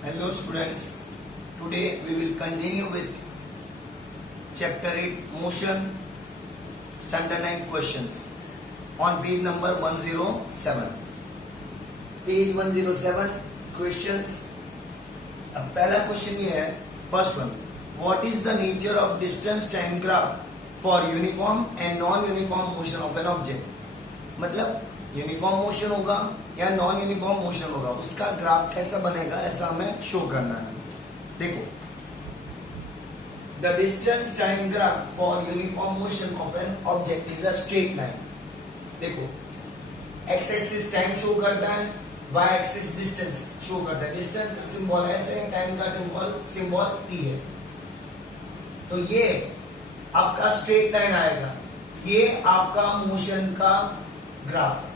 Hello students, today we will continue with chapter 8 motion standard 9 questions on page number 107. Page 107 questions. अब पहला question ये है, first one, what is the nature of distance time graph for uniform and non uniform motion of an object. मतलब uniform motion होगा या non uniform motion होगा, उसका graph कैसा बनेगा ऐसा हमें शो करना है. देखो, the distance time graph for uniform motion of N object is a straight line. देखो, एक्स एक्सिस टाइम शो करता है, वाई एक्सिस डिस्टेंस शो करता है. डिस्टेंस का सिंबल एस है, टाइम का सिंबल टी है. तो ये आपका स्ट्रेट लाइन आएगा, ये आपका मोशन का ग्राफ है.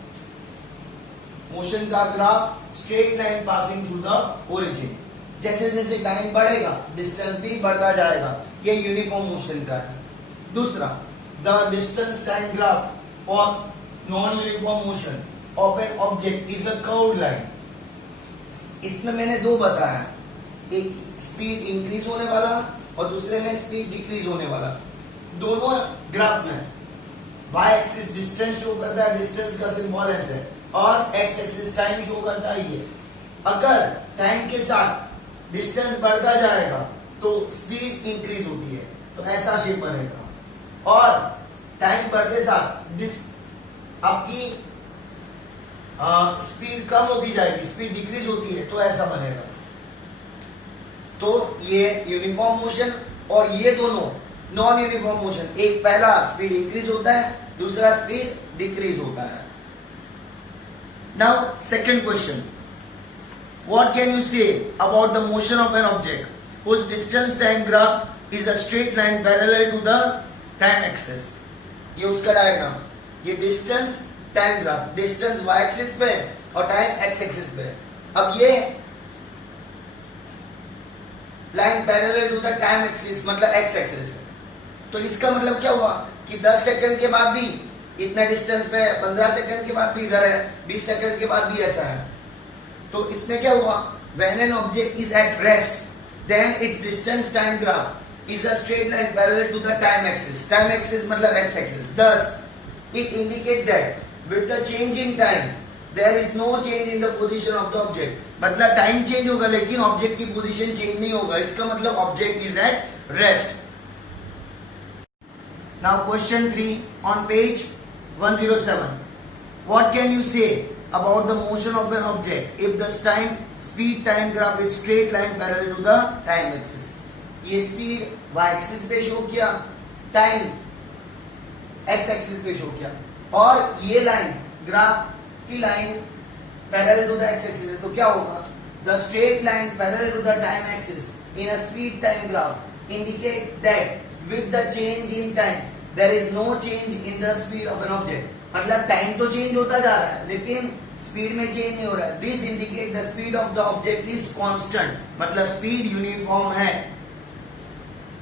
मोशन का graph straight line passing through the origin. जैसे जैसे टाइम बढ़ेगा डिस्टेंस भी बढ़ता जाएगा. ये यूनिफॉर्म मोशन का है. दूसरा, the distance time graph for non uniform motion of N object is a curved line. इसमें मैंने दो बताया, एक स्पीड इंक्रीज होने वाला और दूसरे में स्पीड डिक्रीज होने वाला. दोनों ग्राफ में वाई एक्सिस डिस्टेंस शो करता है, डिस्टेंस का सिंबल ऐसे है, और एक्स एक्सिस टाइम शो करता है ये. अगर टाइम के साथ डिस्टेंस बढ़ता जाएगा तो स्पीड इंक्रीज होती है, तो ऐसा शेप बनेगा. और टाइम बढ़ते साथ आपकी स्पीड कम होती जाएगी, स्पीड डिक्रीज होती है, तो ऐसा बनेगा. तो ये यूनिफॉर्म मोशन और ये दोनों नॉन यूनिफॉर्म मोशन. एक पहला स्पीड इंक्रीज होता है, दूसरा स्पीड डिक्रीज होता है. Now, second question. What can you say about the motion of an object whose distance time graph is a straight line parallel to the time axis? ये उसका diagram, ये distance time graph, distance y axis पे और time x axis पे. अब ये line parallel to the time axis मतलब x axis है. तो इसका मतलब क्या हुआ कि 10 सेकंड के बाद भी इतना डिस्टेंस पे, 15 सेकंड के बाद भी इधर है, 20 सेकंड के बाद भी ऐसा है. तो इसमें क्या हुआ, when an object is at rest then its distance time graph is a straight line parallel to the time axis. Time axis मतलब x axis. thus it indicate that with the change in time there is no change in the position of the object. मतलब time change होगा लेकिन object की position change नहीं होगा. इसका मतलब object is at rest. Now question 3 on page 107. What can you say about the motion of an object if the speed time graph is straight line parallel to the time axis? ये speed y axis पे show किया, time x axis पे show किया, और ये line graph की line parallel to the x axis है. तो क्या होगा, the straight line parallel to the time axis in a speed time graph indicate that with the change in time there is no change in the speed of an object. मतलब time तो change होता जा रहा है लेकिन speed में change नहीं हो रहा है. This indicate the speed of the object is constant, मतलब स्पीड यूनिफॉर्म है.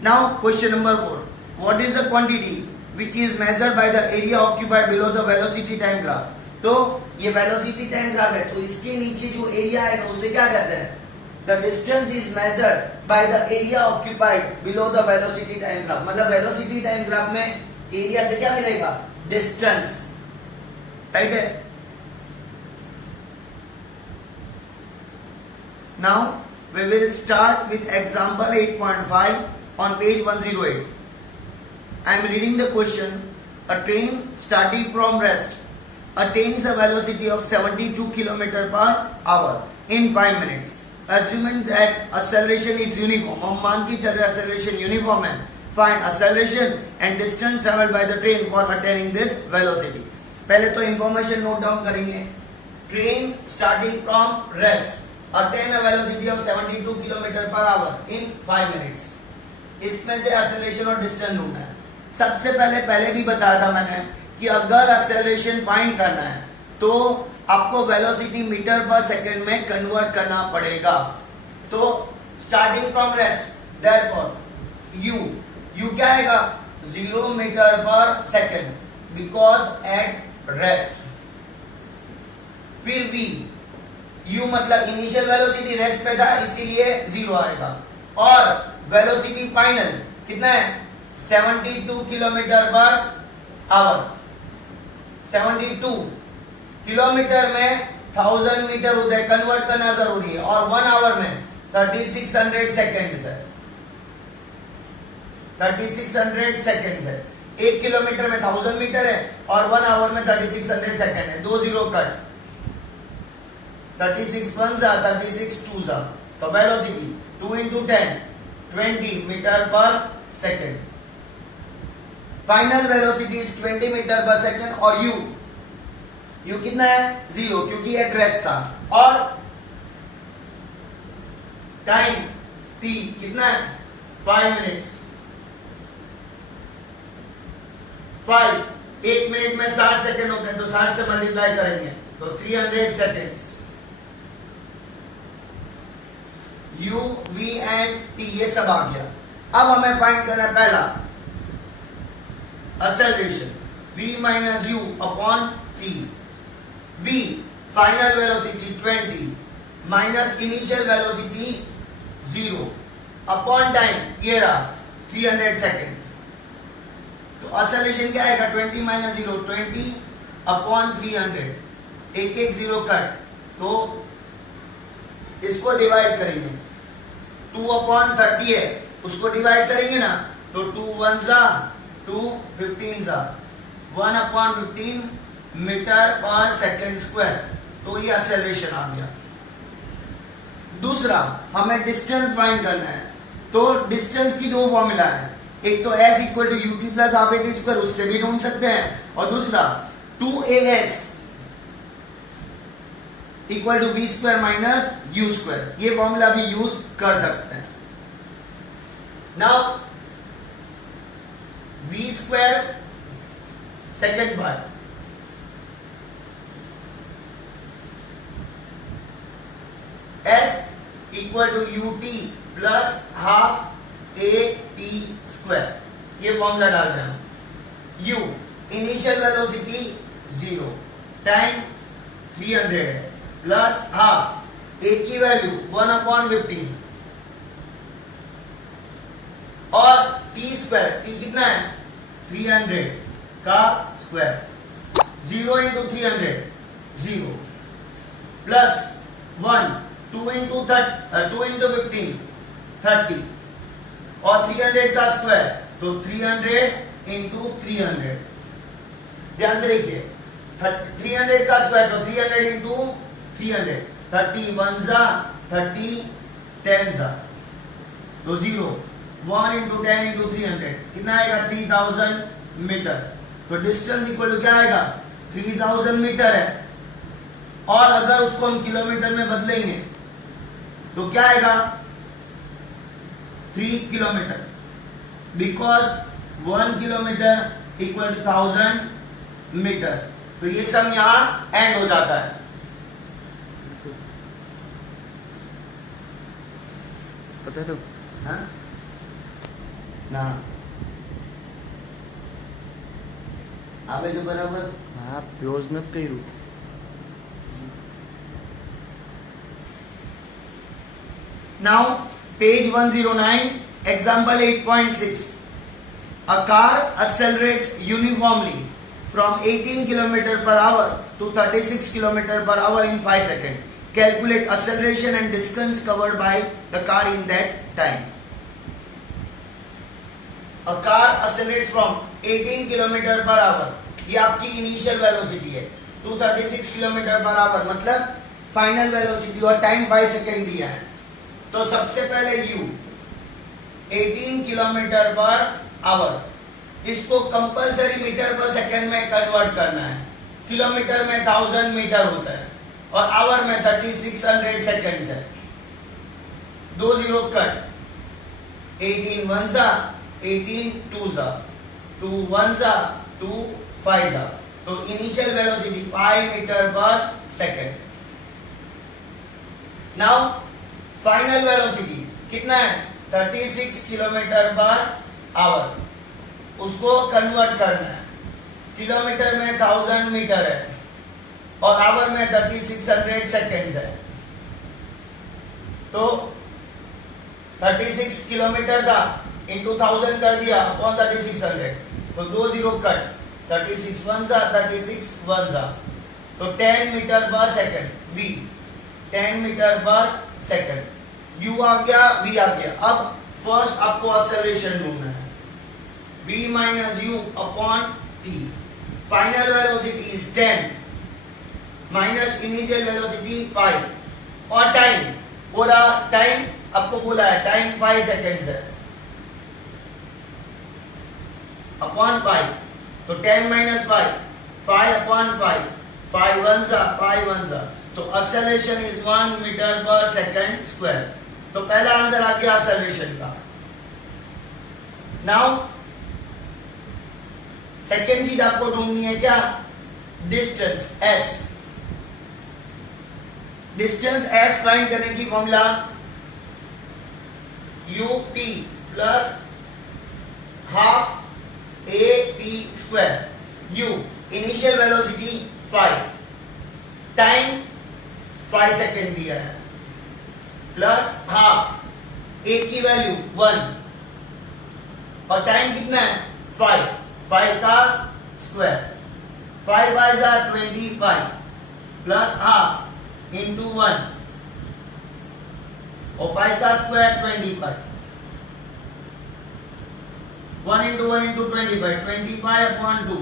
Now question number 4. What is the quantity which is measured by the area occupied below the velocity time graph. तो ये velocity time graph है, तो इसके नीचे जो area है उसे क्या कहते हैं, the distance is measured by the area occupied below the velocity time graph. मतलब velocity time graph में एरिया से क्या मिलेगा, डिस्टेंस. राइट है. Now we will start with example 8.5 on page 108. I am reading the question. A train starting from rest attains a velocity of 72 km per hour in 5 minutes. Assuming that acceleration is uniform, हम मान के चल रहे acceleration uniform है. Find acceleration and distance traveled by the train for attaining this velocity. पहले तो information note down करेंगे. Train starting from rest attain a velocity of 72 km per hour in 5 minutes. इसमें से acceleration और distance ढूंढना है. सबसे पहले भी बताया था मैंने कि अगर acceleration find करना है तो आपको वेलोसिटी मीटर पर सेकंड में कन्वर्ट करना पड़ेगा. तो starting from rest, therefore you क्या आएगा, 0 metre per second because at rest. फिर v u मतलब इनिशियल वेलोसिटी रेस्ट पे था इसीलिए 0 आएगा, और वेलोसिटी फाइनल कितना है 72 किलोमीटर पर आवर। 72 किलोमीटर में 1000 मीटर होता है, कन्वर्ट करना जरूरी है, और 1 आवर में 3600 सेकेंड है। 3600 सेकेंड है। 1 किलोमीटर में 1000 मीटर है और 1 आवर में 3600 सेकेंड है। 2 जीरो कट, 36 1 जा 36 2 जा, तो velocity 2 into 10 20 metre per second. Final velocity is 20 metre per second, और यू कितना है 0 क्योंकि एट रेस्ट था, और टाइम t कितना है 5 मिनट्स। 5 1 मिनट में 60 सेकंड होते हैं, तो 60 से मल्टीप्लाई करेंगे तो 300 seconds. u v and t ये सब आ गया। अब हमें फाइंड करना है पहला acceleration v minus u upon 3। v final velocity 20 minus initial velocity 0 upon time ये रहा 300 सेकेंड। तो acceleration क्या आएगा 20 माइनस 0 20 अपॉन 300, एक एक जीरो कट, तो इसको डिवाइड करेंगे 2 अपॉन 30 है, उसको डिवाइड करेंगे ना तो 2 1 जा 2 15 जा 1 upon 15 metre per second square, तो ये एक्सेलरेशन आ गया। दूसरा हमें डिस्टेंस फाइंड करना है, तो डिस्टेंस की दो फॉर्मूला है, एक तो s equal to u t plus half a t square, उससे भी ढूंढ सकते हैं, और दूसरा 2as equal to v square minus u square, ये फॉर्मूला भी यूज कर सकते हैं। Now v square second part, s equal to u t plus half a t square, ये फॉर्मूला डाल रहे हैं। u इनिशियल वेलोसिटी 0, टाइम 300 है, प्लस हाफ ए की वैल्यू 1 अपॉन 15, और टी स्क्वायर, टी कितना है 300 का स्क्वायर, 0 इंटू 300 0, प्लस 1 2 इंटू 15 30, और 300 का स्क्वायर तो 300 इंटू 300। ध्यान से देखिए 300 का स्क्वायर तो 300 इंटू 300, 30 1 जा 30 10 जा, तो 0 1 इंटू 10 इंटू 300 कितना आएगा 3000 मीटर। तो डिस्टेंस इक्वल टू क्या आएगा 3000 मीटर है, और अगर उसको हम किलोमीटर में बदलेंगे तो क्या आएगा 3 kilometre, because 1 kilometre equal to 1000 metre. तो ये सब यहां एंड हो जाता है। पता तो हाँ ना आगे से बराबर हाँ प्योज मत कही रू। Now, page 109, example 8.6. A car accelerates uniformly from 18 km per hour to 36 km per hour in 5 seconds. Calculate acceleration and distance covered by the car in that time. A car accelerates from 18 km per hour. ये आपकी initial velocity है, 236 km per hour मतलब final velocity, और time 5 second दिया है। तो सबसे पहले u 18 किलोमीटर पर आवर, इसको कंपलसरी मीटर पर सेकंड में कन्वर्ट करना है। किलोमीटर में 1000 मीटर होता है और आवर में 3600 सेकेंड्स है। 2 जीरो कट, 18 1 जा 18 2 जा 2 1 जा 2 5 जा, तो initial velocity 5 metre per second. Now final velocity कितना है 36 किलोमीटर पर आवर, उसको कन्वर्ट करना है। किलोमीटर में 1000 मीटर है और आवर में 3600 सेकेंड्स है। तो 36 किलोमीटर था, इंटू 1000 कर दिया अपॉन 3600, तो 2 जीरो कट, 36 वन जा 36 वन जा, तो 10 metre per second v, 10 metre per second, u आ गया, v आ गया। अब फर्स्ट आपको एक्सेलरेशन ढूंढना है, v minus u upon t, final velocity is 10 minus initial velocity 5, और टाइम बोला, टाइम आपको बोला है टाइम 5 सेकेंड्स है, अपॉन 5, तो 10 माइनस 5, 5 अपॉन 5, 5 वन जा 5 वन जा, तो acceleration is 1 metre per second square. तो पहला आंसर आ गया एक्सेलरेशन का। नाउ सेकेंड चीज आपको ढूंढनी है क्या, distance s। Distance s find करने की formula ut plus half at square, u initial velocity 5, time 5 second दिया है, प्लस हाफ a की वैल्यू 1, और टाइम कितना है 5, 5 का square, 5 by 25 plus half into 1, और 5 का square 25, 1 into 1 into 25 upon 2,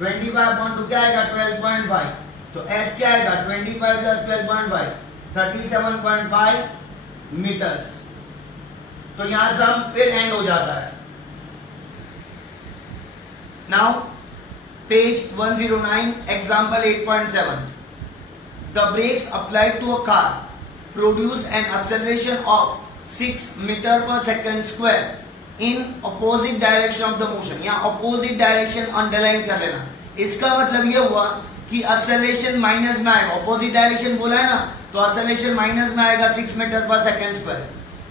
25 upon 2 क्या आएगा 12.5, तो s क्या आएगा 25 प्लस 12.5 37.5 मीटर्स। तो यहां से हम फिर एंड हो जाता है। Now page 109 example 8.7, the brakes applied to a car produce an acceleration of 6 meter per second square in opposite direction of the motion। यहाँ opposite direction अंडरलाइन कर लेना, इसका मतलब ये हुआ कि acceleration माइनस में आएगा, opposite direction बोला है ना, तो acceleration माइनस में आएगा 6 meter per second square।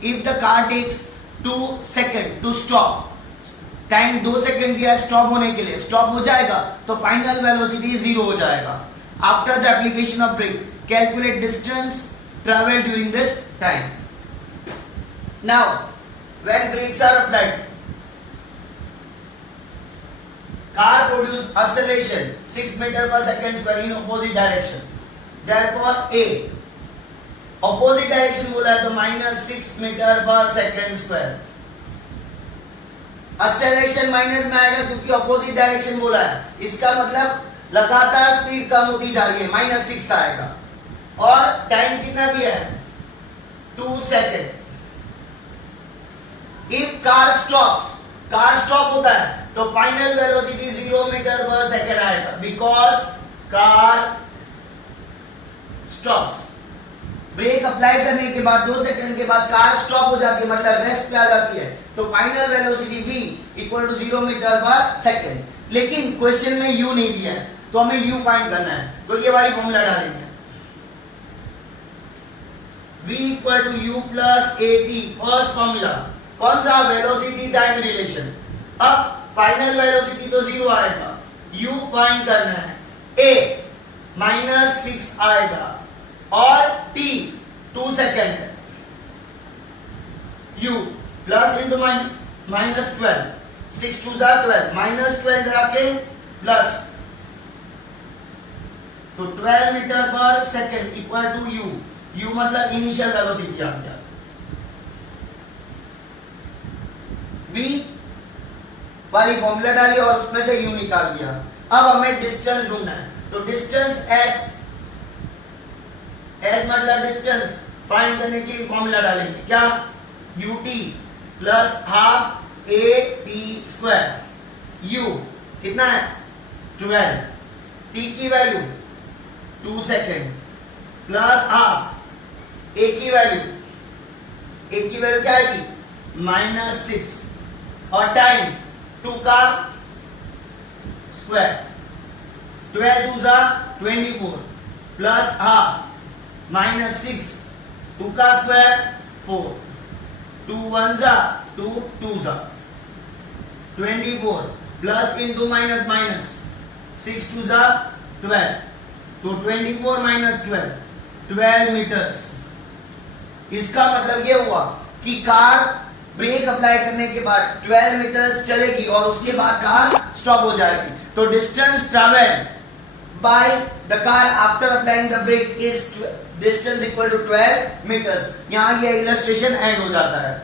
if the car takes 2 seconds to stop, time 2 second दिया स्टॉप होने के लिए, स्टॉप हो जाएगा तो फाइनल वेलोसिटी 0 हो जाएगा। After the application of brake calculate distance travel during this time. Now when brakes are applied, car produce acceleration 6 metre per second square in opposite direction, therefore a opposite direction बोला है तो -6 metre per second square, acceleration minus में आएगा क्योंकि opposite direction बोला है, इसका मतलब लगातार स्पीड कम होती जा रही है, -6 आएगा, और टाइम कितना दिया है 2 second. If car stops, car stop होता है तो final velocity 0 metre per second आएगा, because car stops. Break apply करने के बाद 2 सेकंड के बाद कार स्टॉप हो जाती है, मतलब रेस्ट पे आ जाती है, तो final velocity v equal to 0 metre per second. लेकिन क्वेश्चन में u नहीं दिया है, तो हमें u फाइंड करना है, तो ये वाली फॉर्मूला डालेंगे, v equal to u plus at, first formula कौन सा, वेलोसिटी टाइम रिलेशन। अब फाइनल वेलोसिटी तो 0 आएगा, u फाइंड करना है, a -6 आएगा, और t 2 सेकेंड है, u प्लस इंटू माइनस, -12, 6 2 12, -12 इधर आके प्लस, तो 12 metre per second equal to u, u मतलब इनिशियल वेलोसिटी आ गया, v वाली फॉर्मूला डाली और उसमें से u निकाल दिया। अब हमें डिस्टेंस ढूंढना है, तो डिस्टेंस s मतलब डिस्टेंस फाइंड करने के लिए फॉर्मूला डालेंगे, क्या ut plus half at square, u कितना है 12, t की value 2 second plus half a की वैल्यू क्या आएगी -6, और टाइम 2 का स्क्वायर, 12 2 24 प्लस हाफ -6, 2 का स्क्वायर 4, 2 1 2 2 24 प्लस इंटू माइनस 6 2 12, तो 24 -12 12 मीटर्स। इसका मतलब ये हुआ कि कार ब्रेक अप्लाई करने के बाद 12 मीटर्स चलेगी और उसके बाद कार स्टॉप हो जाएगी। तो distance travelled by the car after applying the brake is distance equal to 12 metres. यहां ये इलस्ट्रेशन एंड हो जाता है।